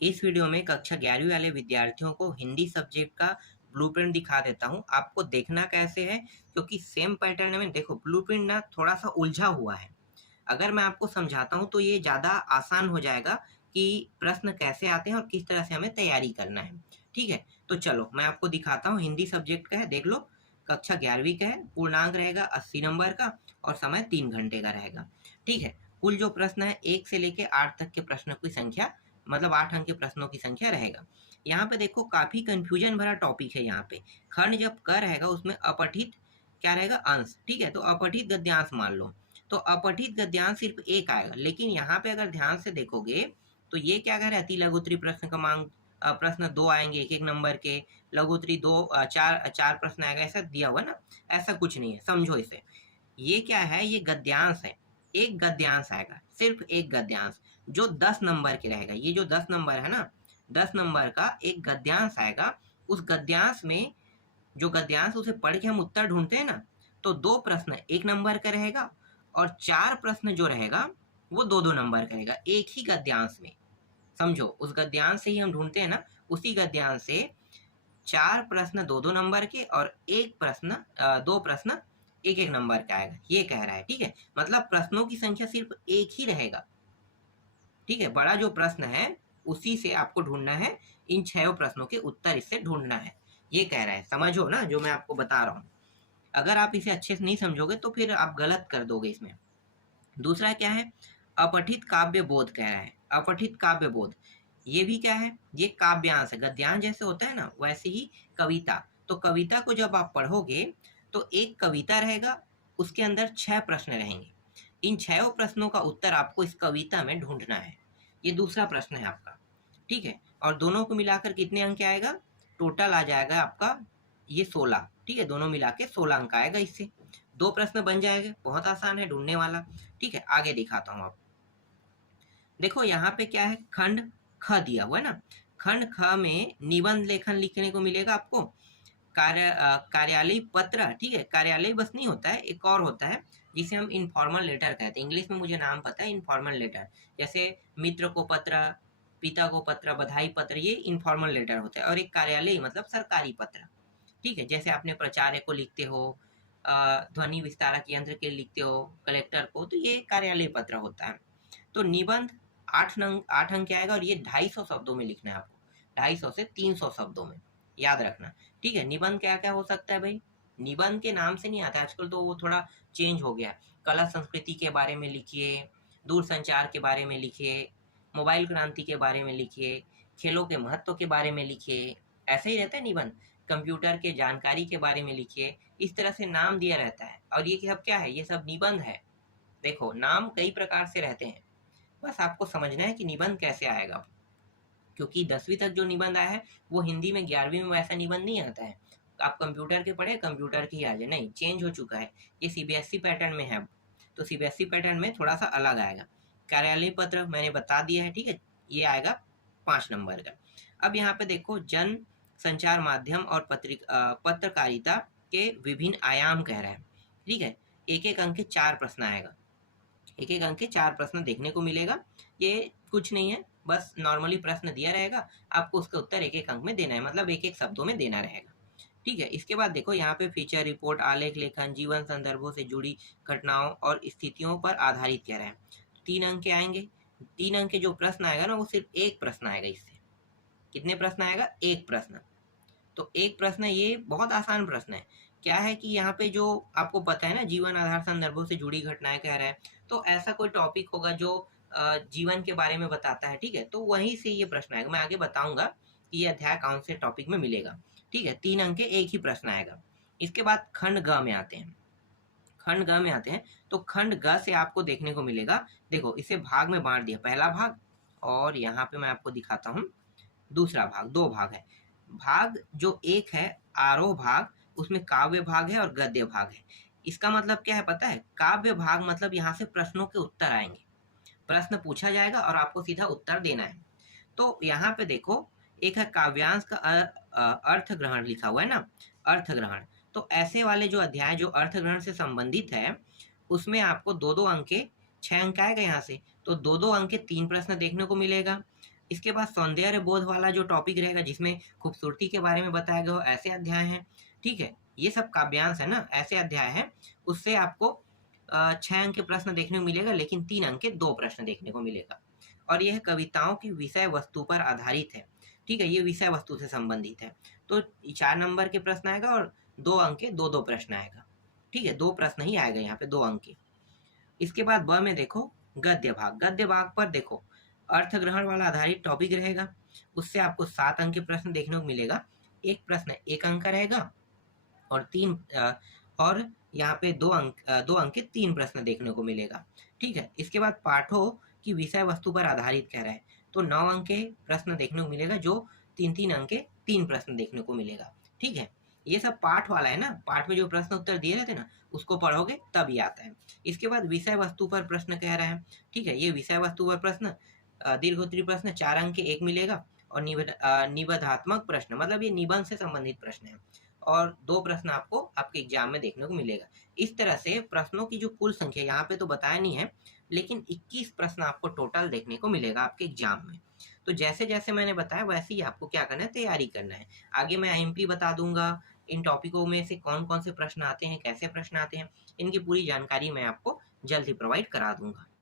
इस वीडियो में कक्षा 11वीं वाले विद्यार्थियों को हिंदी सब्जेक्ट का ब्लूप्रिंट दिखा देता हूँ। आपको देखना कैसे है, क्योंकि सेम पैटर्न में देखो ब्लूप्रिंट ना थोड़ा सा उलझा हुआ है। अगर मैं आपको समझाता हूँ तो ये ज़्यादा आसान हो जाएगा कि प्रश्न कैसे आते हैं और किस तरह से हमें तैयारी करना है। ठीक है, तो चलो मैं आपको दिखाता हूँ। हिंदी सब्जेक्ट का है, देख लो। कक्षा 11वीं का है, पूर्णांक रहेगा 80 नंबर का और समय 3 घंटे का रहेगा। ठीक है, कुल जो प्रश्न है 1 से लेके 8 तक के प्रश्नों की संख्या, मतलब 8 अंक के प्रश्नों की संख्या रहेगा। यहाँ पे देखो काफ़ी कन्फ्यूजन भरा टॉपिक है। यहाँ पे खंड जब क रहेगा उसमें अपठित क्या रहेगा, अंश। ठीक है, तो अपठित गद्यांश मान लो, तो अपठित गद्यांश सिर्फ एक आएगा। लेकिन यहाँ पे अगर ध्यान से देखोगे तो ये क्या कह रहा है, अति लघु उत्तरीय प्रश्न क्रमांक प्रश्न 2 आएंगे, एक एक नंबर के। लघु उत्तरीय 2 चार प्रश्न आएगा, ऐसा दिया हुआ ना। ऐसा कुछ नहीं है, समझो इसे। ये क्या है, ये गद्यांश है। एक गद्यांश आएगा, सिर्फ एक गद्यांश, जो 10 नंबर के रहेगा। ये जो 10 नंबर है ना, 10 नंबर का एक गद्यांश आएगा। उस गद्यांश में जो गद्यांश उसे पढ़ के हम उत्तर ढूंढते हैं ना, तो 2 प्रश्न 1 नंबर का रहेगा और 4 प्रश्न जो रहेगा वो 2-2 नंबर का रहेगा, एक ही गद्यांश में। समझो, उस गद्यांश से ही हम ढूंढते हैं ना, उसी गद्यांश से 4 प्रश्न 2-2 नंबर के और 2 प्रश्न 1-1 नंबर का आएगा, ये कह रहा है। ठीक है, मतलब प्रश्नों की संख्या सिर्फ एक ही रहेगा। ठीक है, बड़ा जो प्रश्न है उसी से आपको ढूंढना है, इन 6 प्रश्नों के उत्तर इससे ढूंढना है, ये कह रहा है। समझो ना जो मैं आपको बता रहा हूँ। अगर आप इसे अच्छे से नहीं समझोगे तो फिर आप गलत कर दोगे इसमें। दूसरा क्या है, अपठित काव्य बोध कह रहा है। अपठित काव्य बोध, ये भी क्या है, ये काव्यांश है। गद्यांश जैसे होता है ना, वैसे ही कविता। तो कविता को जब आप पढ़ोगे तो एक कविता रहेगा, उसके अंदर 6 प्रश्न रहेंगे। इन 6 प्रश्नों का उत्तर आपको इस कविता में ढूंढना है। ये दूसरा प्रश्न है आपका। ठीक है, और दोनों को मिलाकर कितने अंक आएगा, टोटल आ जाएगा आपका ये 16। ठीक है, दोनों मिला के 16 अंक आएगा इससे। 2 प्रश्न बन जाएंगे, बहुत आसान है ढूंढने वाला। ठीक है, आगे दिखाता हूँ आप। देखो यहाँ पे क्या है, खंड ख दिया हुआ है ना। खंड ख में निबंध लेखन लिखने को मिलेगा आपको। कार्यालय पत्र। ठीक है, कार्यालय बस नहीं होता है, एक और होता है जिसे हम इनफॉर्मल लेटर कहते हैं। इंग्लिश में मुझे नाम पता है, इनफॉर्मल लेटर। जैसे मित्र को पत्र, पिता को पत्र, बधाई पत्र, ये इनफॉर्मल लेटर होता है। और एक कार्यालय मतलब सरकारी पत्र। ठीक है, जैसे आपने प्राचार्य को लिखते हो, ध्वनि विस्तारक यंत्र के लिखते हो, कलेक्टर को, तो ये कार्यालय पत्र होता है। तो निबंध 8 अंक आएगा और ये 250 शब्दों में लिखना है आपको। 250 से 300 शब्दों में, याद रखना। ठीक है, निबंध क्या क्या हो सकता है भाई, निबंध के नाम से नहीं आता आजकल, तो वो थोड़ा चेंज हो गया। कला संस्कृति के बारे में लिखिए, दूरसंचार के बारे में लिखिए, मोबाइल क्रांति के बारे में लिखिए, खेलों के महत्व के बारे में लिखिए, ऐसे ही रहता है निबंध। कंप्यूटर के जानकारी के बारे में लिखिए, इस तरह से नाम दिया रहता है। और ये सब क्या है, ये सब निबंध है। देखो नाम कई प्रकार से रहते हैं, बस आपको समझना है कि निबंध कैसे आएगा। क्योंकि 10वीं तक जो निबंध आया है वो हिंदी में 11वीं में वैसा निबंध नहीं आता है। आप कंप्यूटर के पढ़े, कंप्यूटर की आ जाए, नहीं, चेंज हो चुका है। ये सीबीएसई पैटर्न में है, तो सीबीएसई पैटर्न में थोड़ा सा अलग आएगा। कार्यालय पत्र मैंने बता दिया है। ठीक है, ये आएगा 5 नंबर का। अब यहाँ पे देखो, जन संचार माध्यम और पत्रकारिता के विभिन्न आयाम कह रहा है। ठीक है, एक एक अंक के 4 प्रश्न आएगा। एक एक अंक के 4 प्रश्न देखने को मिलेगा। ये कुछ नहीं है, बस नॉर्मली प्रश्न दिया रहेगा, आपको उसका उत्तर एक एक अंक में देना है, मतलब एक एक शब्दों में देना रहेगा। ठीक है, इसके बाद देखो यहाँ पे फीचर रिपोर्ट, आलेख लेखन, जीवन संदर्भों से जुड़ी घटनाओं और स्थितियों पर आधारित कह रहे हैं। 3 अंक के आएंगे। 3 अंक के जो प्रश्न आएगा ना, वो सिर्फ एक प्रश्न आएगा इससे। कितने प्रश्न आएगा, एक प्रश्न। तो एक प्रश्न, ये बहुत आसान प्रश्न है। क्या है कि यहाँ पे जो आपको पता है ना, जीवन आधार संदर्भों से जुड़ी घटनाएं कह रहा है, तो ऐसा कोई टॉपिक होगा जो जीवन के बारे में बताता है। ठीक है, तो वहीं से ये प्रश्न आएगा। मैं आगे बताऊंगा कि ये अध्याय कौन से टॉपिक में मिलेगा। ठीक है, 3 अंक के एक ही प्रश्न आएगा। इसके बाद खंड ग में आते हैं। खंड ग में आते हैं तो खंड ग से आपको देखने को मिलेगा, देखो इसे भाग में बांट दिया, पहला भाग और यहाँ पे मैं आपको दिखाता हूँ दूसरा भाग। 2 भाग है। भाग जो एक है आरोह भाग, उसमें काव्य भाग है और गद्य भाग है। इसका मतलब क्या है पता है, काव्य भाग मतलब यहाँ से प्रश्नों के उत्तर आएंगे, प्रश्न पूछा जाएगा और आपको सीधा उत्तर देना है। तो यहाँ पे देखो, एक है काव्यांश का अर्थ ग्रहण लिखा हुआ है ना, अर्थ ग्रहण। तो ऐसे वाले जो अध्याय जो अर्थ ग्रहण से संबंधित है, उसमें आपको 2-2 अंक के 6 अंक आएगा यहाँ से। तो 2-2 अंक के 3 प्रश्न देखने को मिलेगा। इसके बाद सौंदर्य बोध वाला जो टॉपिक रहेगा जिसमें खूबसूरती के बारे में बताया गया हो, ऐसे अध्याय हैं। ठीक है, ये सब काव्यांश है ना, ऐसे अध्याय हैं। उससे आपको 6 अंक के प्रश्न देखने को मिलेगा, लेकिन 3 अंक के 2 प्रश्न देखने को मिलेगा। और यह कविताओं की विषय वस्तु पर आधारित है। ठीक है, ये विषय वस्तु से संबंधित है। तो 4 नंबर के प्रश्न आएगा और 2 अंक के 2-2 प्रश्न आएगा। ठीक है, 2 प्रश्न ही आएगा यहाँ पे 2 अंक के। इसके बाद ब में देखो गद्य भाग। गद्य भाग पर देखो अर्थ ग्रहण वाला आधारित टॉपिक रहेगा। उससे आपको 7 अंक के प्रश्न देखने को मिलेगा। एक प्रश्न 1 अंक का रहेगा और और यहाँ पे 2 अंक के 3 प्रश्न देखने को मिलेगा। ठीक है, इसके बाद पाठों की विषय वस्तु पर आधारित कह रहा है, तो 9 अंक के प्रश्न देखने को मिलेगा, जो 3-3 अंक के 3 प्रश्न देखने को मिलेगा। ठीक है, ये सब पाठ वाला है ना, पाठ में जो प्रश्न उत्तर दिए रहते हैं ना, उसको पढ़ोगे तब ये आता है। इसके बाद विषय वस्तु पर प्रश्न कह रहा है। ठीक है, ये विषय वस्तु पर प्रश्न दीर्घोत्तरीय प्रश्न 4 अंक के 1 मिलेगा और निबंधात्मक प्रश्न, मतलब ये निबंध से संबंधित प्रश्न है, और 2 प्रश्न आपको आपके एग्जाम में देखने को मिलेगा। इस तरह से प्रश्नों की जो कुल संख्या यहाँ पे तो बताया नहीं है, लेकिन 21 प्रश्न आपको टोटल देखने को मिलेगा आपके एग्जाम में। तो जैसे जैसे मैंने बताया वैसे ही आपको क्या करना है, तैयारी करना है। आगे मैं आईएमपी बता दूंगा, इन टॉपिकों में से कौन कौन से प्रश्न आते हैं, कैसे प्रश्न आते हैं, इनकी पूरी जानकारी मैं आपको जल्द ही प्रोवाइड करा दूंगा।